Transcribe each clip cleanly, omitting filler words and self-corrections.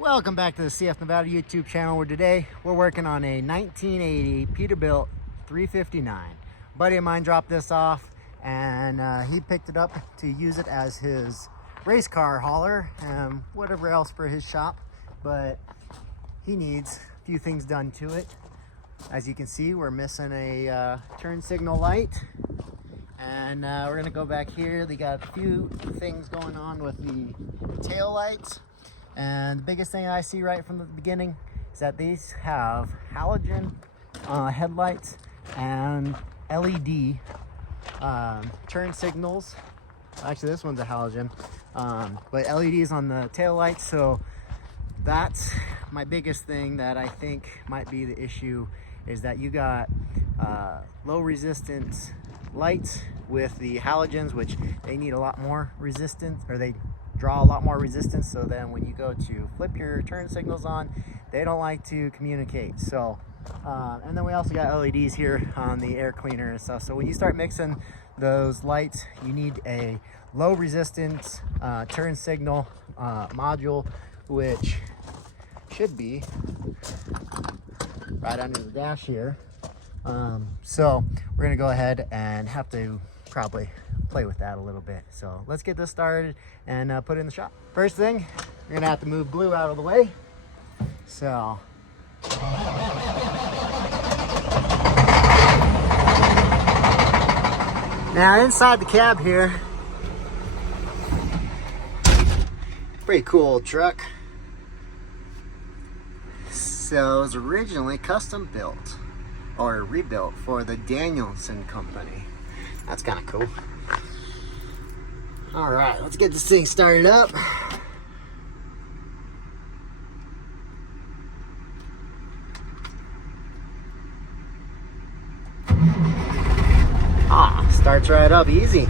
Welcome back to the CF Nevada YouTube channel, where today we're working on a 1980 Peterbilt 359. A buddy of mine dropped this off and he picked it up to use it as his race car hauler and whatever else for his shop, but he needs a few things done to it. As you can see, we're missing a turn signal light, and we're gonna go back here. They got a few things going on with the tail lights. And the biggest thing I see right from the beginning is that these have halogen headlights and LED turn signals. Actually, this one's a halogen, but LEDs on the tail lights. So that's my biggest thing that I think might be the issue, is that you got low resistance lights with the halogens, which they need a lot more resistance, or they draw a lot more resistance. So then when you go to flip your turn signals on, they don't like to communicate. So and then we also got LEDs here on the air cleaner and stuff. So when you start mixing those lights, you need a low resistance turn signal module, which should be right under the dash here. So we're gonna go ahead and have to probably play with that a little bit. So let's get this started and put it in the shop. First thing, we're gonna have to move glue out of the way. So now inside the cab here, pretty cool old truck. So it was originally custom built or rebuilt for the Danielson company. That's kind of cool. All right, let's get this thing started up. Starts right up easy.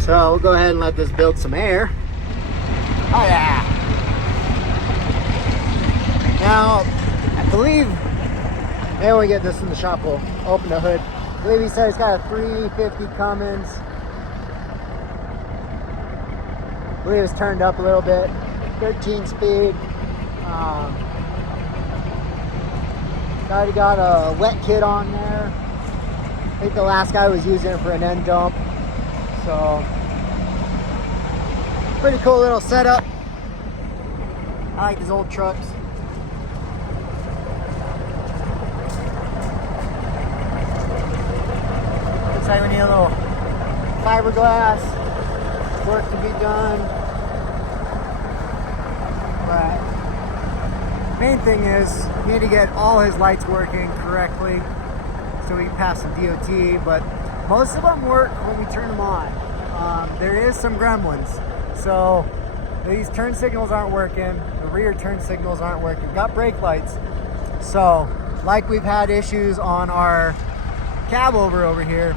So we'll go ahead and let this build some air. Oh yeah. Now, I believe, maybe when we get this in the shop, we'll open the hood. I believe he said it's got a 350 Cummins. I believe it's turned up a little bit. 13 speed. Already got a wet kit on there. I think the last guy was using it for an end dump. So, pretty cool little setup. I like these old trucks. Looks like we need a little fiberglass work to be done. But main thing is, we need to get all his lights working correctly so we can pass some DOT, but most of them work when we turn them on. There is some gremlins. So these turn signals aren't working, the rear turn signals aren't working. Got brake lights. So like we've had issues on our cab over here,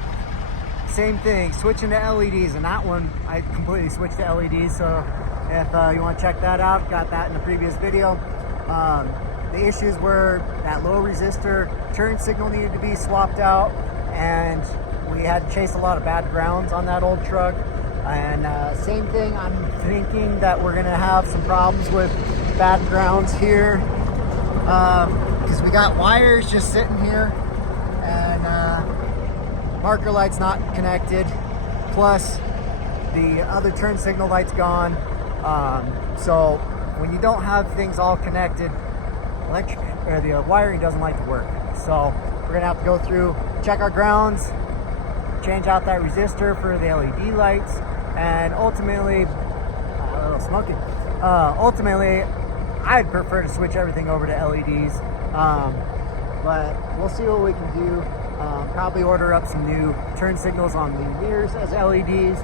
same thing, switching to LEDs, and that one I completely switched to LEDs. So if you want to check that out, got that in the previous video. The issues were that low resistor turn signal needed to be swapped out, and we had to chase a lot of bad grounds on that old truck. And same thing, I'm thinking that we're gonna have some problems with bad grounds here, because we got wires just sitting here, and marker light's not connected, plus the other turn signal light's gone. So when you don't have things all connected, the wiring doesn't like to work. So we're gonna have to go through, check our grounds, change out that resistor for the LED lights, and ultimately, a little smoky. Ultimately, I'd prefer to switch everything over to LEDs, but we'll see what we can do. Probably order up some new turn signals on the mirrors as LEDs.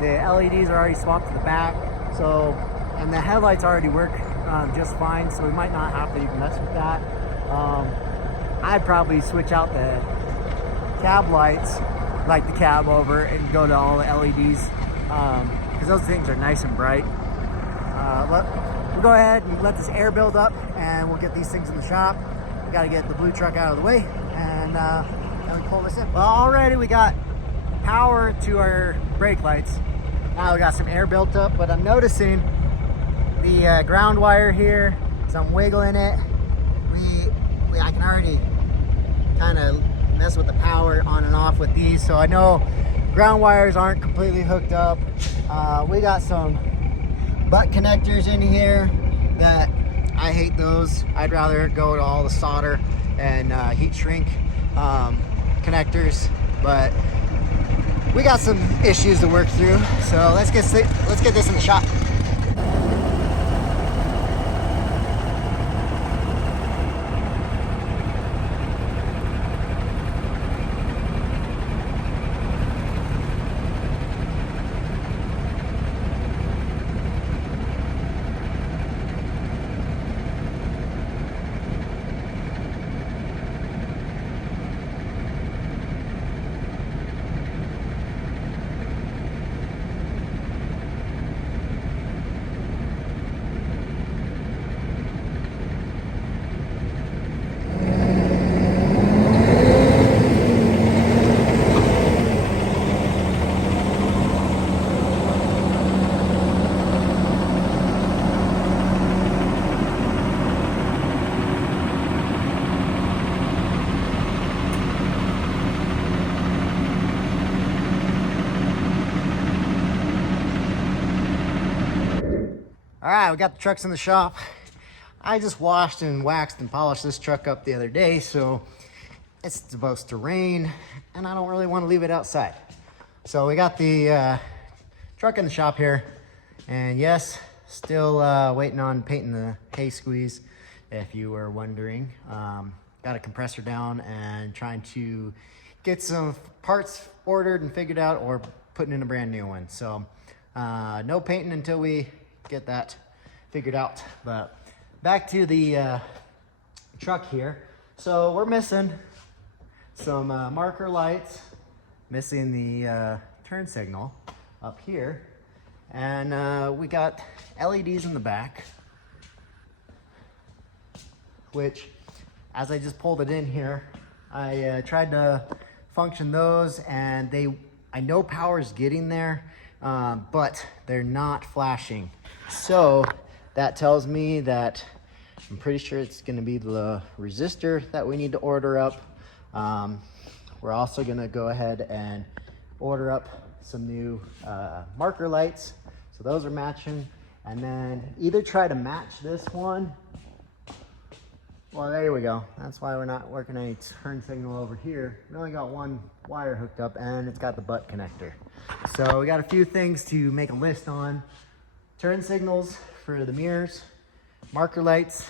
The LEDs are already swapped to the back, so, and the headlights already work just fine, so we might not have to even mess with that. I'd probably switch out the cab lights, like the cab over, and go to all the LEDs, because those things are nice and bright. We'll go ahead and let this air build up, and we'll get these things in the shop. We got to get the blue truck out of the way, and then we pull this in. Well, already we got power to our brake lights. Now we got some air built up, but I'm noticing the ground wire here, so I'm wiggling it. I can already kind of mess with the power on and off with these, so I know ground wires aren't completely hooked up. We got some butt connectors in here that I hate those. I'd rather go to all the solder and heat shrink connectors, but we got some issues to work through. So let's get this in the shop. All right, we got the trucks in the shop. I just washed and waxed and polished this truck up the other day, so it's supposed to rain, and I don't really want to leave it outside. So we got the truck in the shop here, and yes, still waiting on painting the hay squeeze, if you were wondering. Got a compressor down and trying to get some parts ordered and figured out, or putting in a brand new one. So no painting until we get that figured out. But back to the truck here. So we're missing some marker lights, missing the turn signal up here, and we got LEDs in the back, which, as I just pulled it in here, I tried to function those, and I know power's getting there, but they're not flashing. So that tells me that I'm pretty sure it's going to be the resistor that we need to order up. We're also going to go ahead and order up some new marker lights, so those are matching, and then either try to match this one. Well, there we go. That's why we're not working any turn signal over here. We only got one wire hooked up, and it's got the butt connector. So we got a few things to make a list on. Turn signals for the mirrors, marker lights,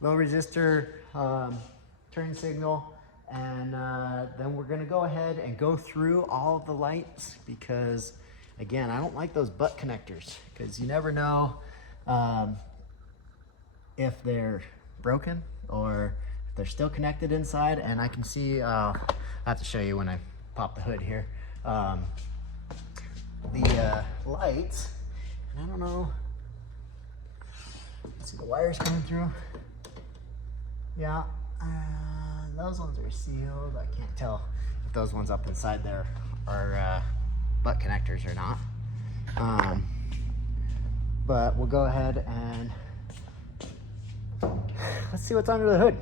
low resistor turn signal, and then we're gonna go ahead and go through all of the lights, because again, I don't like those butt connectors, because you never know if they're broken or if they're still connected inside. And I can see, I'll have to show you when I pop the hood here, the lights. I don't know. See the wires coming through. Yeah, those ones are sealed. I can't tell if those ones up inside there are butt connectors or not. But we'll go ahead and let's see what's under the hood.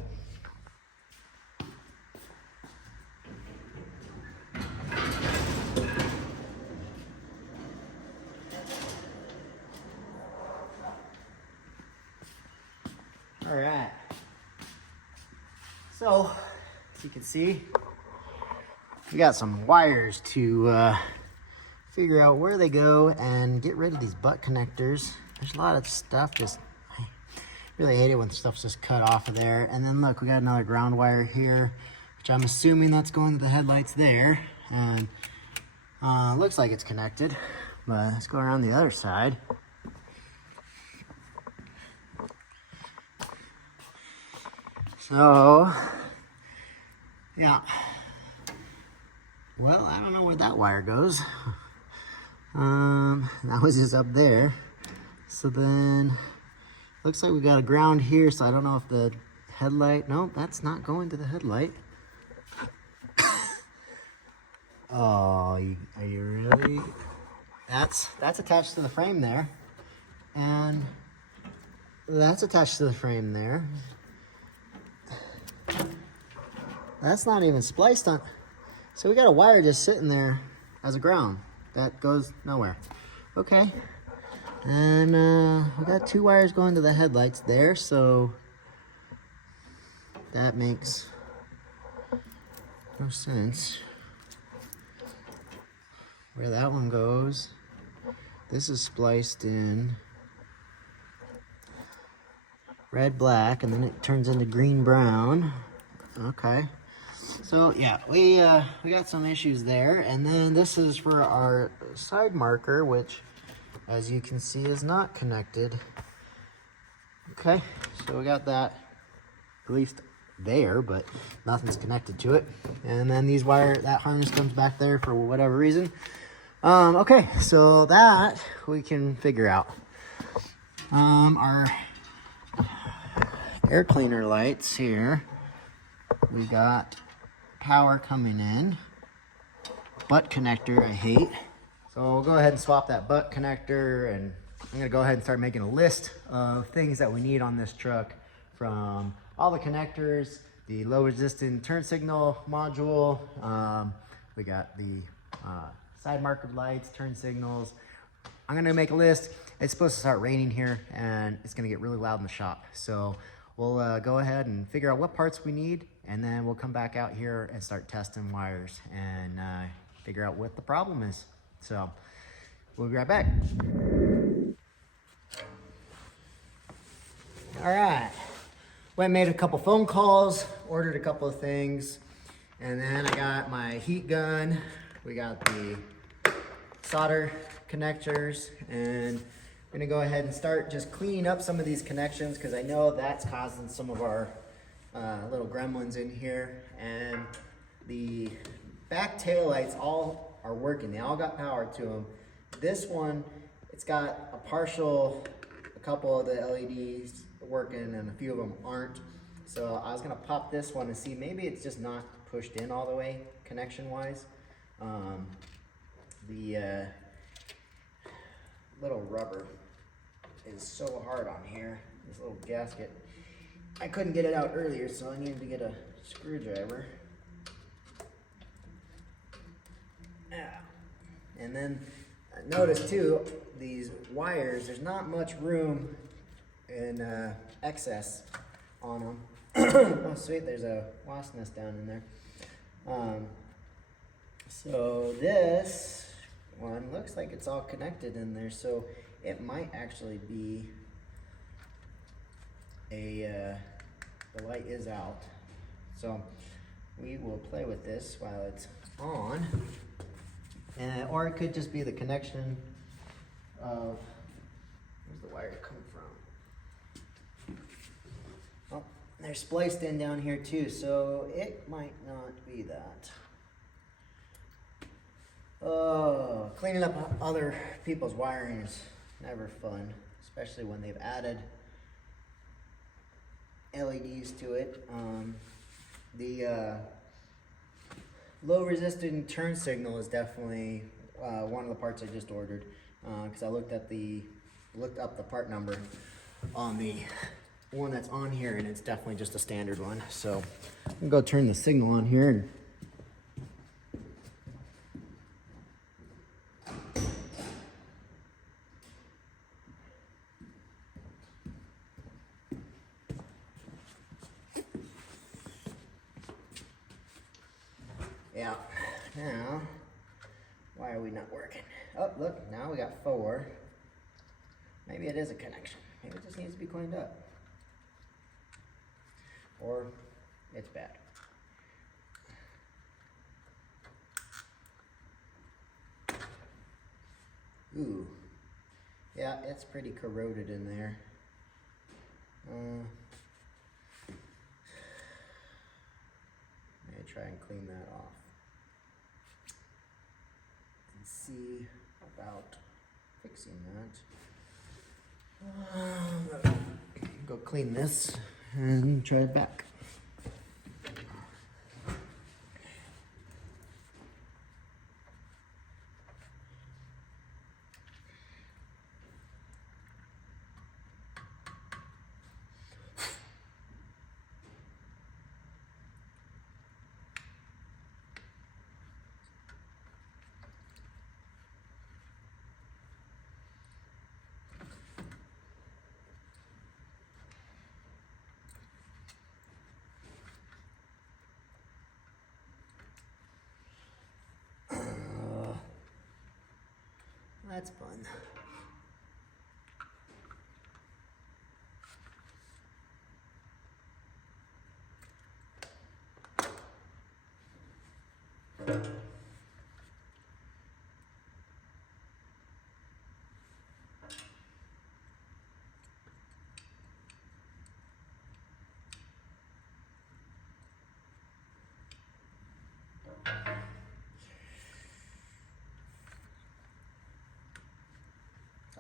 All right, so as you can see, we got some wires to figure out where they go and get rid of these butt connectors. There's a lot of stuff, I really hate it when stuff's just cut off of there. And then look, we got another ground wire here, which I'm assuming that's going to the headlights there. And looks like it's connected, but let's go around the other side. So, yeah. Well, I don't know where that wire goes. That was just up there. So then, looks like we got a ground here, so I don't know if the headlight, no, that's not going to the headlight. Oh, are you really? That's attached to the frame there. And that's attached to the frame there. That's not even spliced on. So we got a wire just sitting there as a ground that goes nowhere. Okay. And we got 2 wires going to the headlights there, so that makes no sense. Where that one goes, this is spliced in red, black, and then it turns into green, brown. Okay. So yeah, we got some issues there. And then this is for our side marker, which as you can see is not connected. Okay, so we got that at least there, but nothing's connected to it. And then these that harness comes back there for whatever reason. Okay, so that we can figure out. Our air cleaner lights here, we got power coming in. Butt connector, I hate. So we'll go ahead and swap that butt connector, and I'm gonna go ahead and start making a list of things that we need on this truck, from all the connectors, the low resistant turn signal module, we got the side marker lights, turn signals. I'm gonna make a list. It's supposed to start raining here and it's gonna get really loud in the shop. So we'll go ahead and figure out what parts we need, and then we'll come back out here and start testing wires and figure out what the problem is. So we'll be right back. All right, went and made a couple phone calls, ordered a couple of things, and then I got my heat gun. We got the solder connectors, and I'm gonna go ahead and start just cleaning up some of these connections, because I know that's causing some of our little gremlins in here. And the back tail lights all are working. They all got power to them. This one, it's got a couple of the LEDs working and a few of them aren't. So I was gonna pop this one and see, maybe it's just not pushed in all the way connection wise. The little rubber is so hard on here, this little gasket. I couldn't get it out earlier, so I needed to get a screwdriver. And then I noticed too, these wires, there's not much room in excess on them. Oh sweet, there's a wasp nest down in there. So this one looks like it's all connected in there, so it might actually be the light is out. So we will play with this while it's on. Or it could just be the connection of, where's the wire come from? Oh, they're spliced in down here too, so it might not be that. Oh, cleaning up other people's wiring is never fun, especially when they've added LEDs to it. The low resistant turn signal is definitely one of the parts I just ordered, because I looked up the part number on the one that's on here, and it's definitely just a standard one. So I'm gonna go turn the signal on here and yeah, now, why are we not working? Oh, look, now we got 4. Maybe it is a connection. Maybe it just needs to be cleaned up. Or it's bad. Ooh, yeah, it's pretty corroded in there. Maybe try and clean that off. See about fixing that. Go clean this and try it back. That's fun.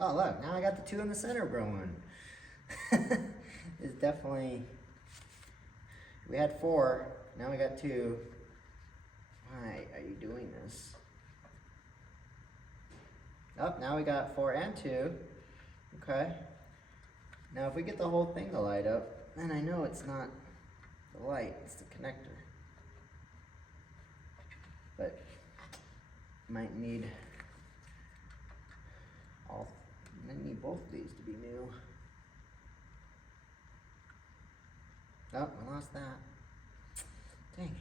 Oh, look, now I got the two in the center growing. It's definitely, we had 4, now we got 2. Why are you doing this? Oh, now we got 4 and 2. Okay. Now if we get the whole thing to light up, then I know it's not the light, it's the connector. But might need both of these to be new. Oh, I lost that. Dang it.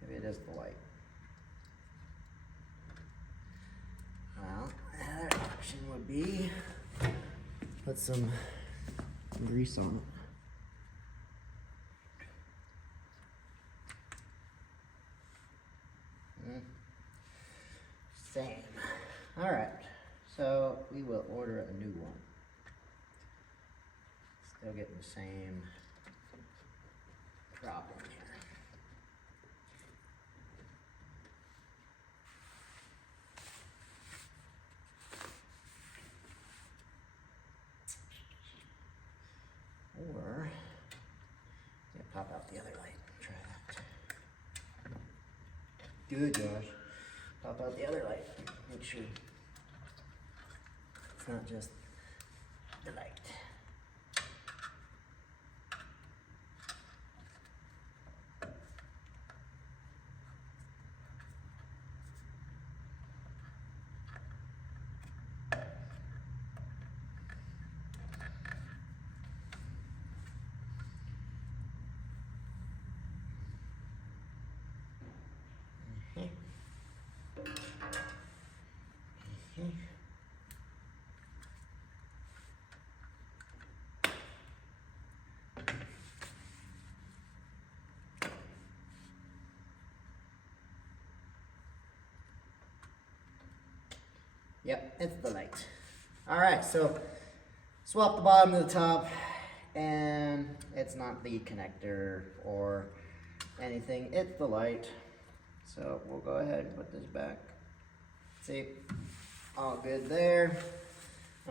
Maybe it is the light. Well, another option would be put some grease on it. Same. Alright, so we will order a new one. Still getting the same problem here. Or, yeah, pop out the other light. Try that. Good, Josh. Pop out the other light. Make sure it's not just the light. Yep, it's the light. All right, so swap the bottom to the top, and it's not the connector or anything, it's the light. So we'll go ahead and put this back. See, all good there.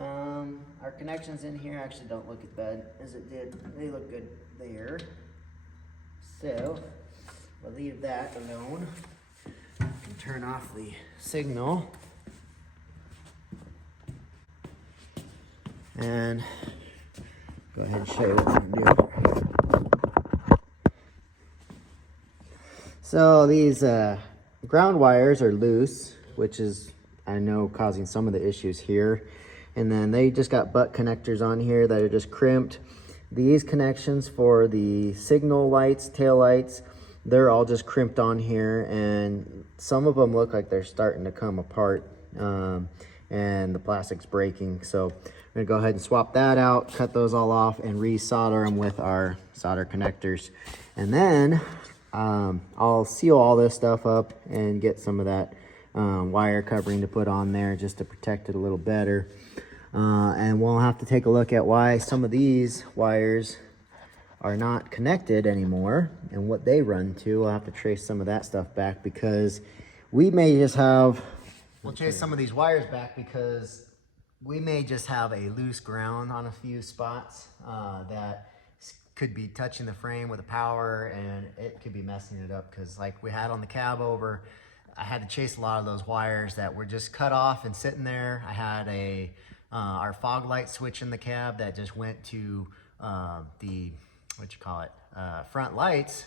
Our connections in here actually don't look as bad as it did. They look good there. So we'll leave that alone. And turn off the signal. And go ahead and show you what we're gonna do. So these ground wires are loose, which is, I know, causing some of the issues here. And then they just got butt connectors on here that are just crimped. These connections for the signal lights, tail lights, they're all just crimped on here, and some of them look like they're starting to come apart, and the plastic's breaking. So I'm gonna go ahead and swap that out, cut those all off, and re-solder them with our solder connectors. And then I'll seal all this stuff up and get some of that wire covering to put on there just to protect it a little better. And we'll have to take a look at why some of these wires are not connected anymore and what they run to. We'll have to trace some of that stuff back, because we may just have, we'll chase some of these wires back because we may just have a loose ground on a few spots that could be touching the frame with the power, and it could be messing it up, because like we had on the cab over, I had to chase a lot of those wires that were just cut off and sitting there. I had our fog light switch in the cab that just went to the, front lights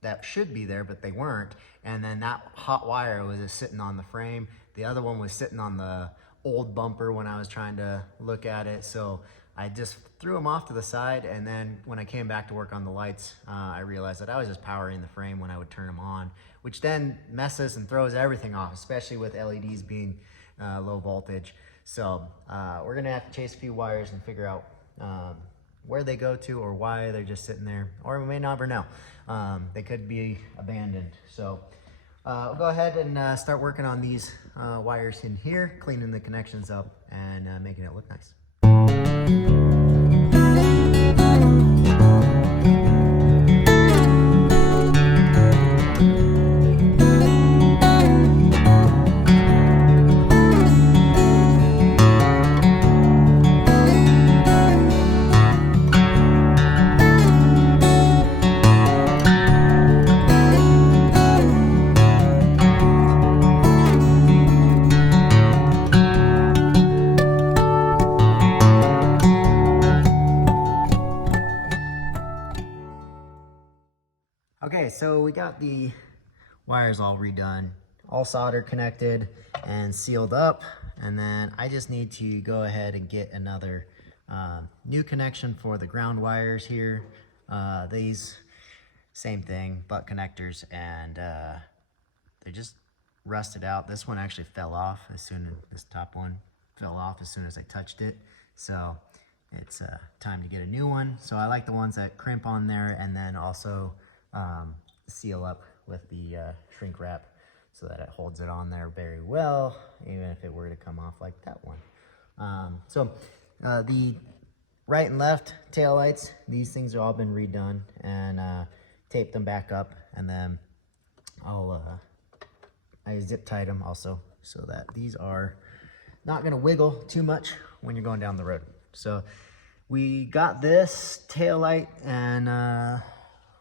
that should be there, but they weren't. And then that hot wire was just sitting on the frame. The other one was sitting on the old bumper when I was trying to look at it. So I just threw them off to the side, and then when I came back to work on the lights, I realized that I was just powering the frame when I would turn them on, which then messes and throws everything off, especially with LEDs being low voltage. So we're gonna have to chase a few wires and figure out where they go to or why they're just sitting there, or we may never know. They could be abandoned. So we'll go ahead and start working on these wires in here, cleaning the connections up and making it look nice. Okay, so we got the wires all redone, all solder connected and sealed up. And then I just need to go ahead and get another new connection for the ground wires here. These, same thing, butt connectors, and they just rusted out. This one actually fell off this top one fell off as soon as I touched it. So it's time to get a new one. So I like the ones that crimp on there and then also seal up with the shrink wrap so that it holds it on there very well, even if it were to come off like that one. The right and left tail lights, these things have all been redone and taped them back up, and then I zip tied them also so that these are not gonna wiggle too much when you're going down the road. So we got this tail light and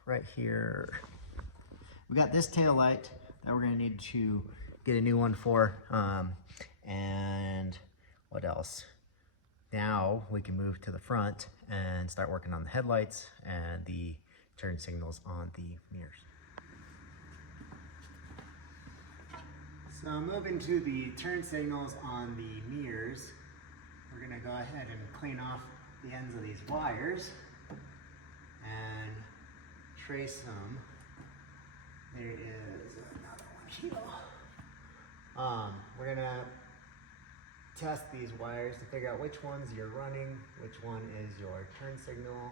right here, we got this tail light that we're gonna need to get a new one for. And what else? Now we can move to the front and start working on the headlights and the turn signals on the mirrors. So moving to the turn signals on the mirrors, we're gonna go ahead and clean off the ends of these wires and trace them. There is another one here. We're gonna test these wires to figure out which ones you're running, which one is your turn signal,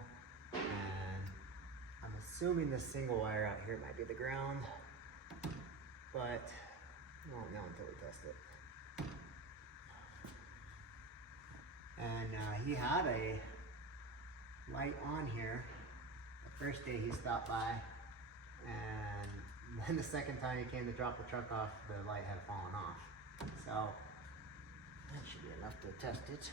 and I'm assuming this single wire out here might be the ground, but we won't know until we test it. And he had a light on here the first day he stopped by, and then the second time he came to drop the truck off, the light had fallen off. So that should be enough to test it.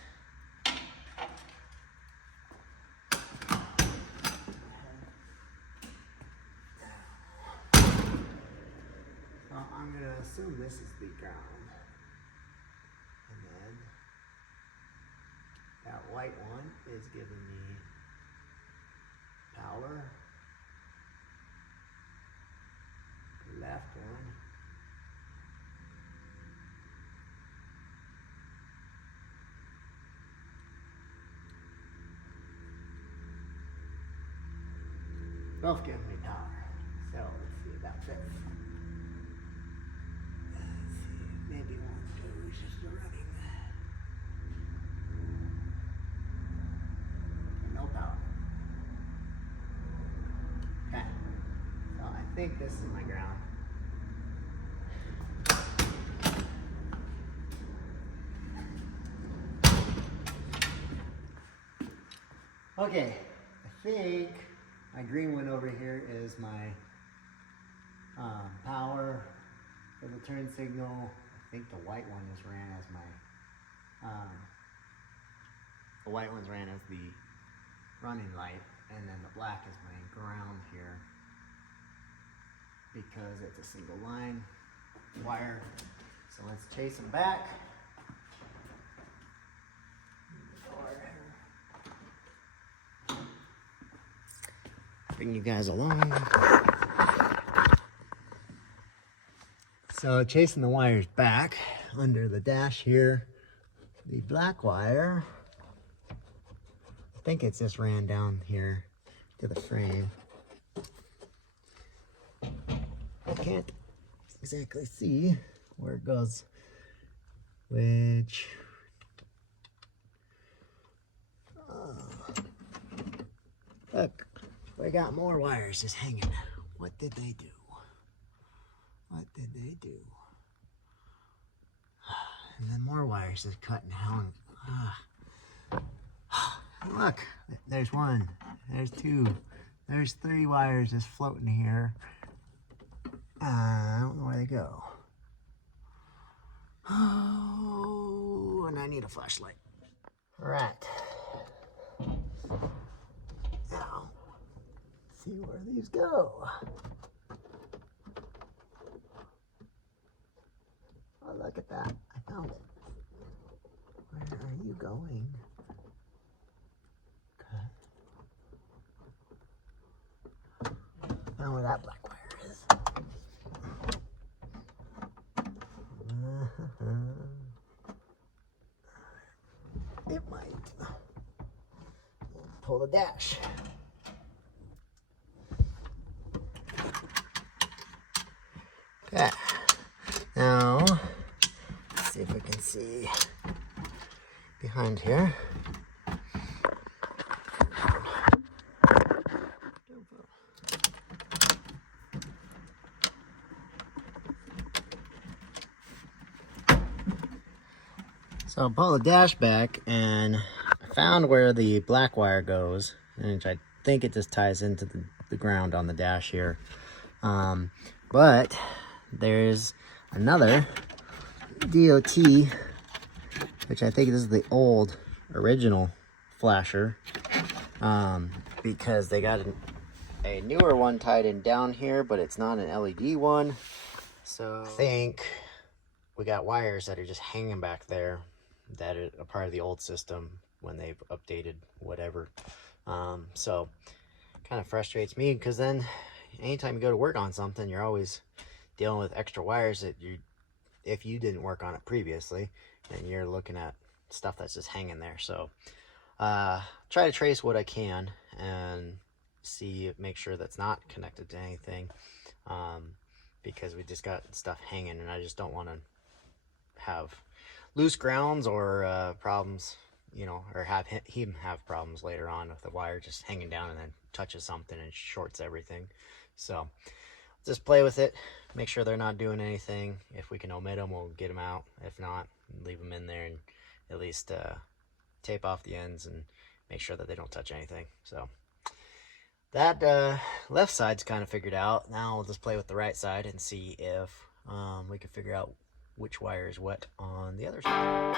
So I'm going to assume this is the ground. And then that white one is giving me power. The left one both give me power. So let's see about this. Let's see, maybe one, two is just running. No power. Okay. So I think this is my ground. Okay, I think my green one over here is my power for the turn signal. I think the white one just ran as my, the white one's ran as the running light, and then the black is my ground here because it's a single line wire. So let's chase them back. Bring you guys along. So chasing the wires back under the dash here, the black wire, I think it's just ran down here to the frame. I can't exactly see where it goes which look, we got more wires just hanging. What did they do? What did they do? And then more wires just cut and hung. Look, there's one, there's two, there's three wires just floating here. I don't know where they go. Oh, and I need a flashlight. All right. Now, see where these go. Oh, look at that. I found it. Where are you going? Okay. I know where that black wire is. It might. Pull the dash. Okay. Now, let's see if we can see behind here. So I pull the dash back and I found where the black wire goes, and I think it just ties into the ground on the dash here. But there's another DOT, which I think this is the old original flasher, because they got a newer one tied in down here, but it's not an LED one. So I think we got wires that are just hanging back there that are a part of the old system when they've updated whatever. So kind of frustrates me, because then anytime you go to work on something, you're always dealing with extra wires that if you didn't work on it previously, and you're looking at stuff that's just hanging there. So try to trace what I can and make sure that's not connected to anything, because we just got stuff hanging, and I just don't want to have loose grounds or problems, you know, or have him have problems later on with the wire just hanging down and then touches something and shorts everything. So just play with it, make sure they're not doing anything. If we can omit them, we'll get them out. If not, leave them in there and at least tape off the ends and make sure that they don't touch anything. So that left side's kind of figured out. Now we'll just play with the right side and see if we can figure out which wire is what on the other side.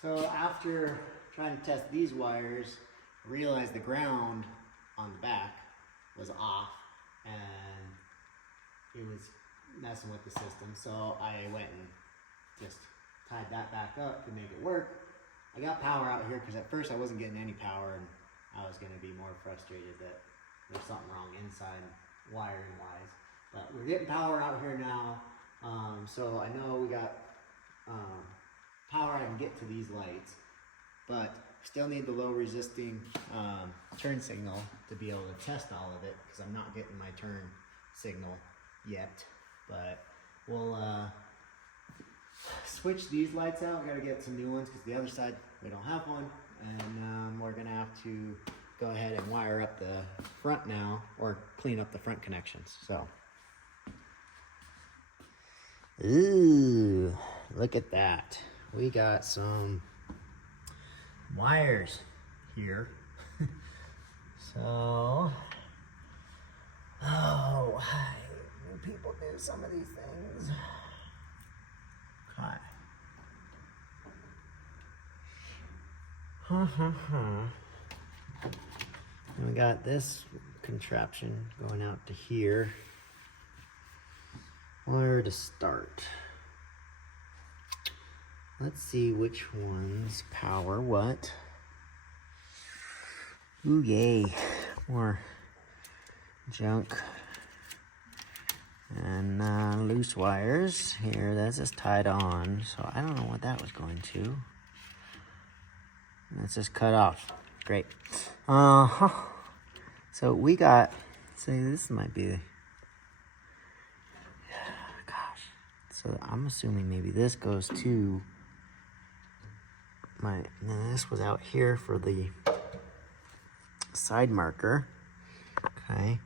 So after trying to test these wires, I realized the ground on the back was off and it was messing with the system. So I went and just tied that back up to make it work. I got power out here because at first I wasn't getting any power, and I was going to be more frustrated that there's something wrong inside wiring wise. But we're getting power out here now. So I know we got power I can get to these lights, but still need the low resisting turn signal to be able to test all of it, because I'm not getting my turn signal yet. But we'll switch these lights out. We gotta get some new ones because the other side we don't have one, and we're gonna have to go ahead and wire up the front now, or clean up the front connections. So, ooh, look at that. We got some wires here. So, oh, why do people do some of these things? Okay. And we got this contraption going out to here. Where to start? Let's see which ones power what. Ooh, yay. More junk. And loose wires here, that's just tied on, so I don't know what that was going to. That's just cut off. Great. So we got, say this might be, gosh. So I'm assuming maybe this goes to my, this was out here for the side marker. Okay.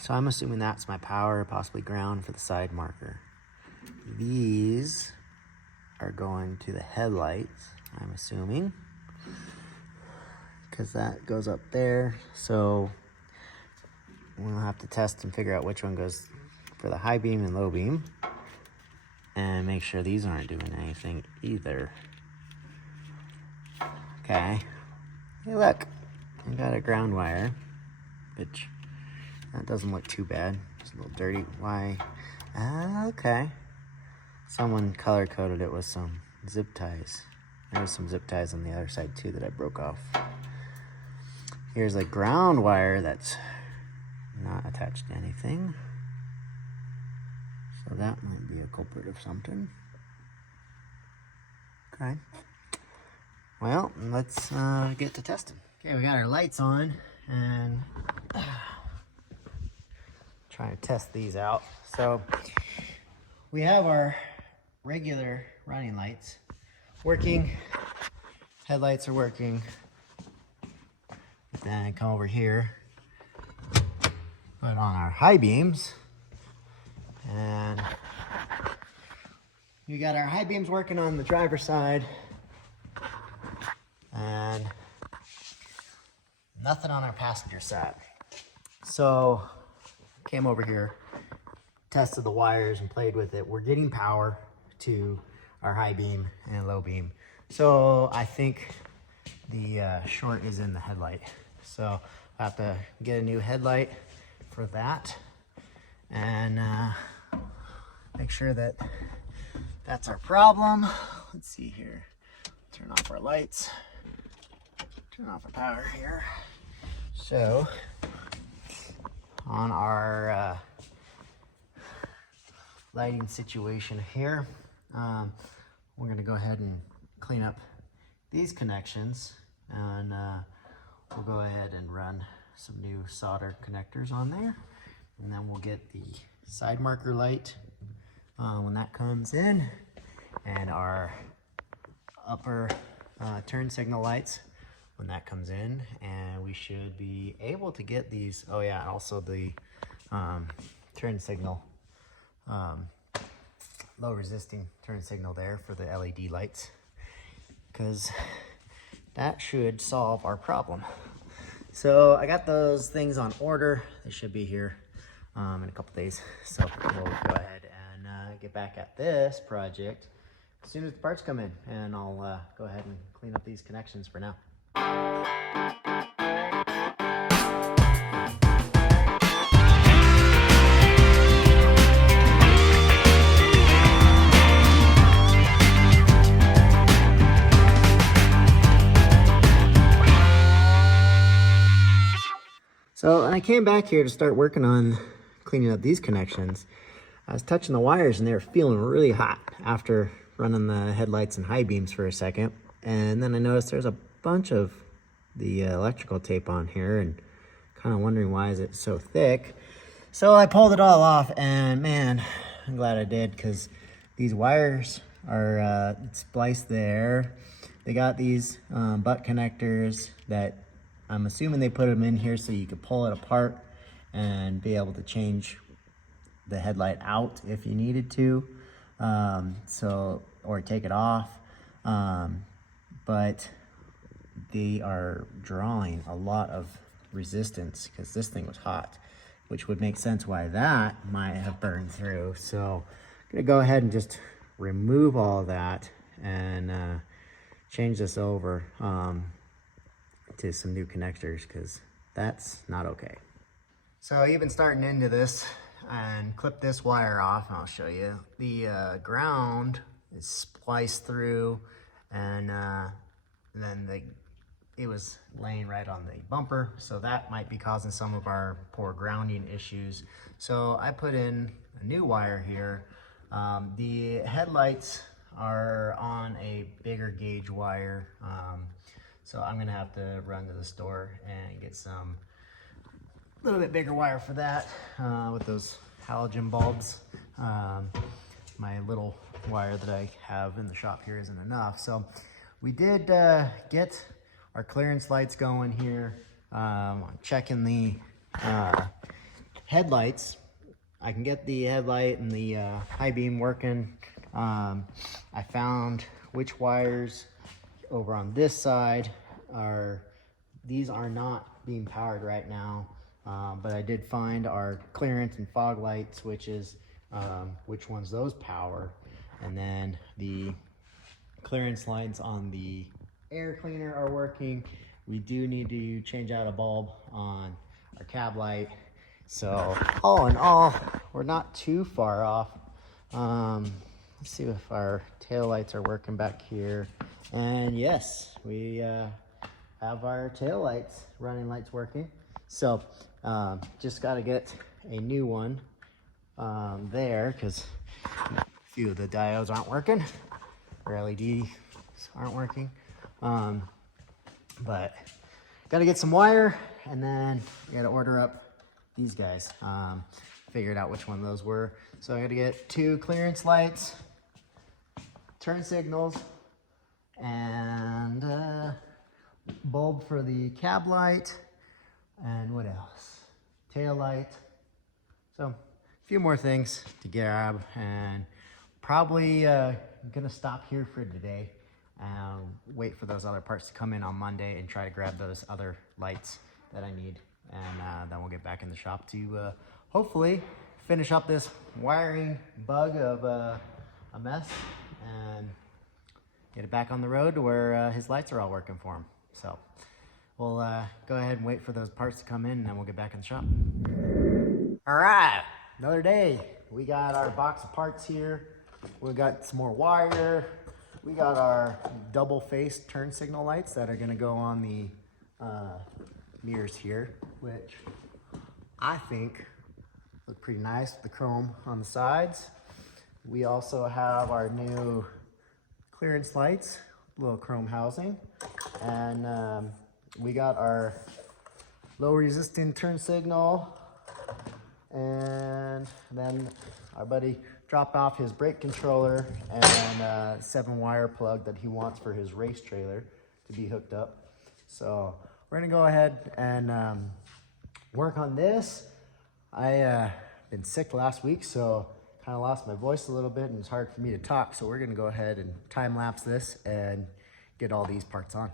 So I'm assuming that's my power, possibly ground for the side marker. These are going to the headlights, I'm assuming, because that goes up there. So we'll have to test and figure out which one goes for the high beam and low beam, and make sure these aren't doing anything either. Okay. Hey, look, I got a ground wire, which that doesn't look too bad. It's a little dirty. Why? Okay. Someone color coded it with some zip ties. There was some zip ties on the other side too that I broke off. Here's a ground wire that's not attached to anything. So that might be a culprit of something. Okay. Well, let's get to testing. Okay, we got our lights on and trying to test these out. So we have our regular running lights working, headlights are working. Then come over here, put on our high beams, and we got our high beams working on the driver's side and nothing on our passenger side. So came over here, tested the wires and played with it. We're getting power to our high beam and low beam. So I think the short is in the headlight. So I have to get a new headlight for that and make sure that that's our problem. Let's see here. Turn off our lights. Turn off our power here. So on our lighting situation here, we're gonna go ahead and clean up these connections, and we'll go ahead and run some new solder connectors on there, and then we'll get the side marker light when that comes in, and our upper turn signal lights when that comes in, and we should be able to get these. Oh yeah, and also the turn signal, low resisting turn signal there for the LED lights, because that should solve our problem. So I got those things on order. They should be here in a couple days. So we'll go ahead and get back at this project as soon as the parts come in, and I'll go ahead and clean up these connections for now. So when I came back here to start working on cleaning up these connections, I was touching the wires and they were feeling really hot after running the headlights and high beams for a second. And then I noticed there's a bunch of the electrical tape on here, and kind of wondering why is it so thick. So I pulled it all off, and man, I'm glad I did, because these wires are spliced there. They got these butt connectors that I'm assuming they put them in here so you could pull it apart and be able to change the headlight out if you needed to, or take it off. But they are drawing a lot of resistance because this thing was hot, which would make sense why that might have burned through. So I'm gonna go ahead and just remove all of that and change this over to some new connectors, because that's not okay. So even starting into this and clip this wire off, and I'll show you. The ground is spliced through, and then the it was laying right on the bumper, so that might be causing some of our poor grounding issues. So I put in a new wire here. The headlights are on a bigger gauge wire, so I'm gonna have to run to the store and get some little bit bigger wire for that, with those halogen bulbs. My little wire that I have in the shop here isn't enough. So we did get our clearance lights going here. Checking the headlights. I can get the headlight and the high beam working. I found which wires over on this side these are not being powered right now. But I did find our clearance and fog light switches, which ones those power, and then the clearance lights on the air cleaner are working. We do need to change out a bulb on our cab light. So all in all, we're not too far off. Let's see if our tail lights are working back here. And yes, we have our tail lights, running lights working. So just got to get a new one there, because a few of the diodes aren't working, or LEDs aren't working. But got to get some wire, and then we got to order up these guys. Figured out which one those were. So I got to get 2 clearance lights, turn signals, and bulb for the cab light, and what else? Tail light. So a few more things to grab, and probably gonna stop here for today and wait for those other parts to come in on Monday and try to grab those other lights that I need, and then we'll get back in the shop to hopefully finish up this wiring bug of a mess and get it back on the road to where his lights are all working for him. So we'll go ahead and wait for those parts to come in, and then we'll get back in the shop. All right, another day. We got our box of parts here. We got some more wire. We got our double face turn signal lights that are gonna go on the mirrors here, which I think look pretty nice with the chrome on the sides. We also have our new clearance lights, little chrome housing, and we got our low resistant turn signal, and then our buddy dropped off his brake controller and 7-wire plug that he wants for his race trailer to be hooked up. So we're gonna go ahead and work on this. I been sick last week, so kind of lost my voice a little bit, and it's hard for me to talk. So we're gonna go ahead and time lapse this and get all these parts on.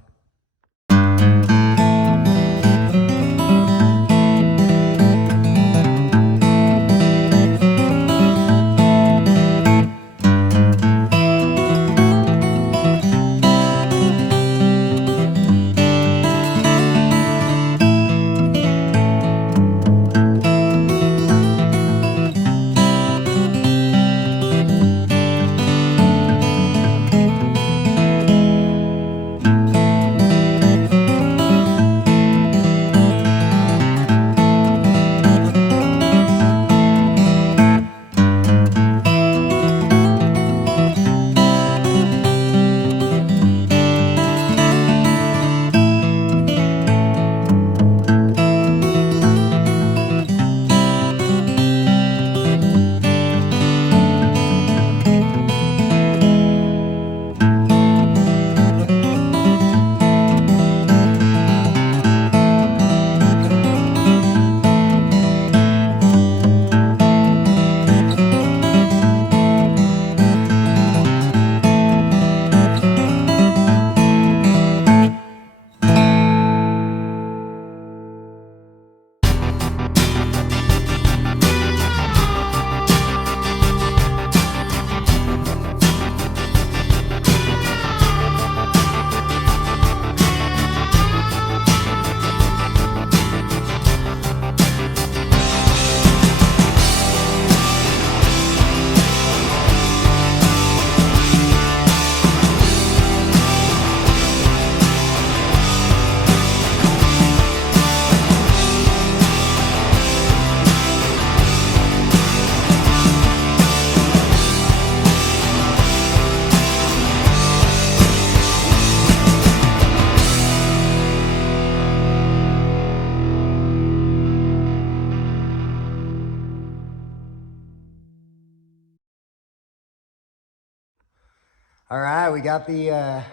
All right, we got the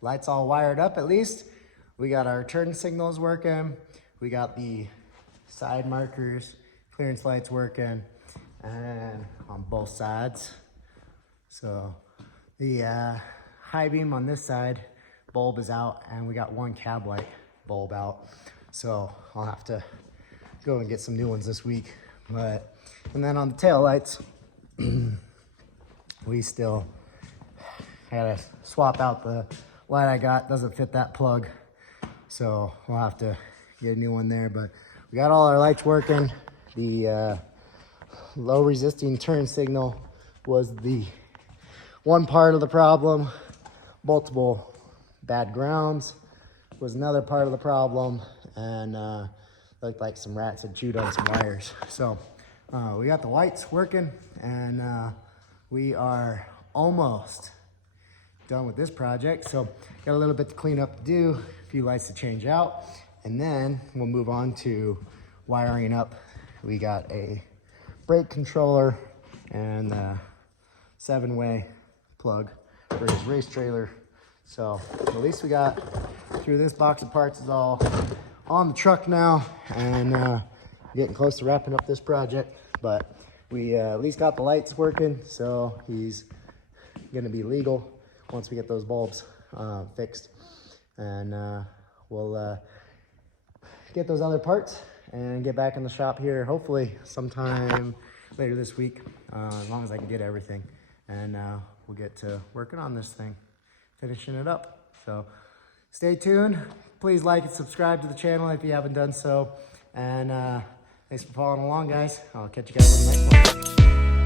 lights all wired up at least. We got our turn signals working. We got the side markers, clearance lights working, and on both sides. So the high beam on this side bulb is out, and we got one cab light bulb out. So I'll have to go and get some new ones this week. And then on the tail lights, we still gotta swap out the light I got. Doesn't fit that plug, so we'll have to get a new one there. But we got all our lights working. The low resisting turn signal was the one part of the problem. Multiple bad grounds was another part of the problem, and looked like some rats had chewed on some wires. So we got the lights working, and we are almost done with this project. So got a little bit to clean up to do, a few lights to change out, and then we'll move on to wiring up. We got a brake controller and a 7-way plug for his race trailer. So at least we got through this box of parts is all on the truck now, and getting close to wrapping up this project. But we at least got the lights working, so he's gonna be legal once we get those bulbs fixed. And we'll get those other parts and get back in the shop here hopefully sometime later this week, as long as I can get everything. And we'll get to working on this thing, finishing it up. So stay tuned. Please like and subscribe to the channel if you haven't done so. And thanks for following along, guys. I'll catch you guys on the next one.